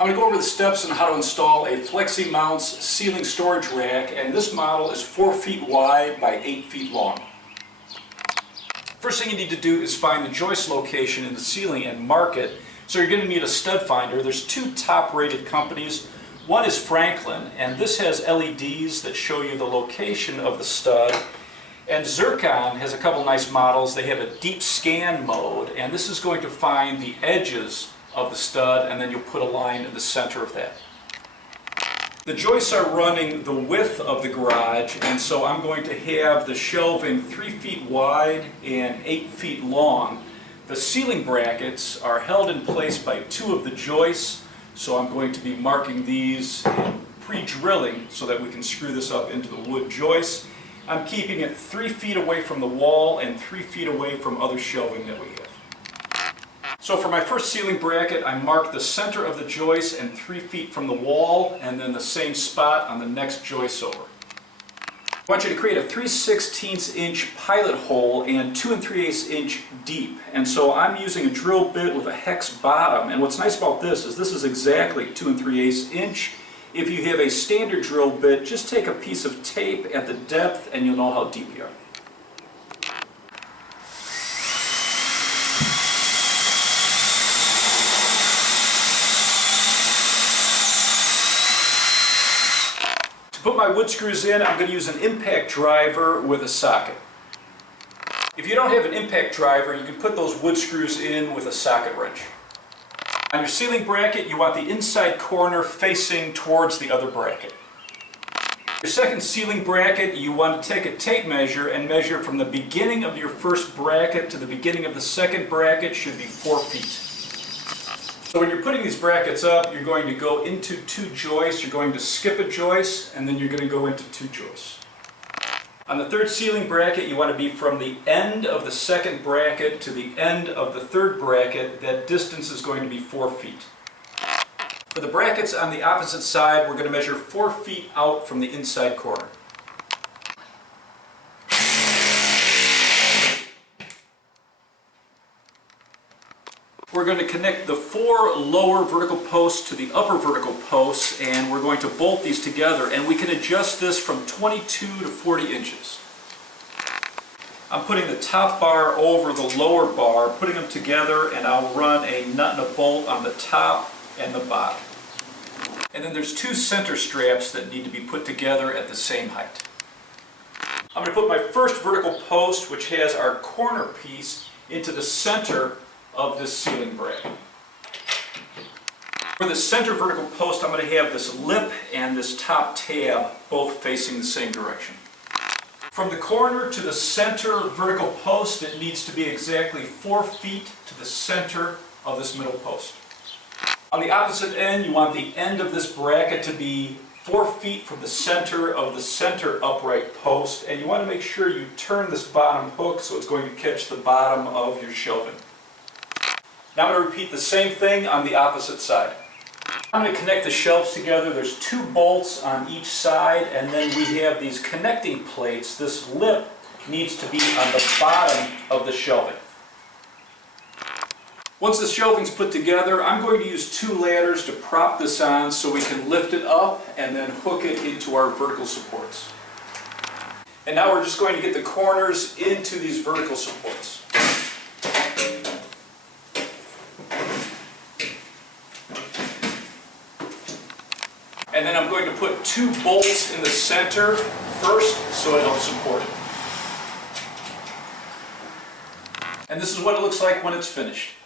I'm going to go over the steps on how to install a Fleximounts ceiling storage rack, and this model is 4 feet wide by 8 feet long. First thing you need to do is find the joist location in the ceiling and mark it. So you're going to need a stud finder. There's two top-rated companies. One is Franklin, and this has LEDs that show you the location of the stud. And Zircon has a couple nice models. They have a deep scan mode, and this is going to find the edges of the stud, and then you'll put a line in the center of that. The joists are running the width of the garage, and so I'm going to have the shelving 3 feet wide and 8 feet long. The ceiling brackets are held in place by 2 of the joists, so I'm going to be marking these and pre-drilling so that we can screw this up into the wood joists. I'm keeping it 3 feet away from the wall and 3 feet away from other shelving that we have. So for my first ceiling bracket, I marked the center of the joist and 3 feet from the wall, and then the same spot on the next joist over. I want you to create a 3/16 inch pilot hole and 2 3/8 inch deep. And so I'm using a drill bit with a hex bottom, and what's nice about this is exactly 2 3/8 inch. If you have a standard drill bit, just take a piece of tape at the depth and you'll know how deep you are. To put my wood screws in, I'm going to use an impact driver with a socket. If you don't have an impact driver, you can put those wood screws in with a socket wrench. On your ceiling bracket, you want the inside corner facing towards the other bracket. Your second ceiling bracket, you want to take a tape measure and measure from the beginning of your first bracket to the beginning of the second bracket should be 4 feet. So when you're putting these brackets up, you're going to go into 2 joists, you're going to skip a joist, and then you're going to go into 2 joists. On the third ceiling bracket, you want to be from the end of the second bracket to the end of the third bracket. That distance is going to be 4 feet. For the brackets on the opposite side, we're going to measure 4 feet out from the inside corner. We're going to connect the 4 lower vertical posts to the upper vertical posts, and we're going to bolt these together, and we can adjust this from 22 to 40 inches. I'm putting the top bar over the lower bar, putting them together, and I'll run a nut and a bolt on the top and the bottom. And then there's 2 center straps that need to be put together at the same height. I'm going to put my first vertical post, which has our corner piece, into the center of this ceiling bracket. For the center vertical post, I'm going to have this lip and this top tab both facing the same direction. From the corner to the center vertical post, it needs to be exactly 4 feet to the center of this middle post. On the opposite end, you want the end of this bracket to be 4 feet from the center of the center upright post, and you want to make sure you turn this bottom hook so it's going to catch the bottom of your shelving. Now I'm going to repeat the same thing on the opposite side. I'm going to connect the shelves together. There's 2 bolts on each side, and then we have these connecting plates. This lip needs to be on the bottom of the shelving. Once the shelving's put together, I'm going to use 2 ladders to prop this on so we can lift it up and then hook it into our vertical supports. And now we're just going to get the corners into these vertical supports. And then I'm going to put 2 bolts in the center first so it helps support it. And this is what it looks like when it's finished.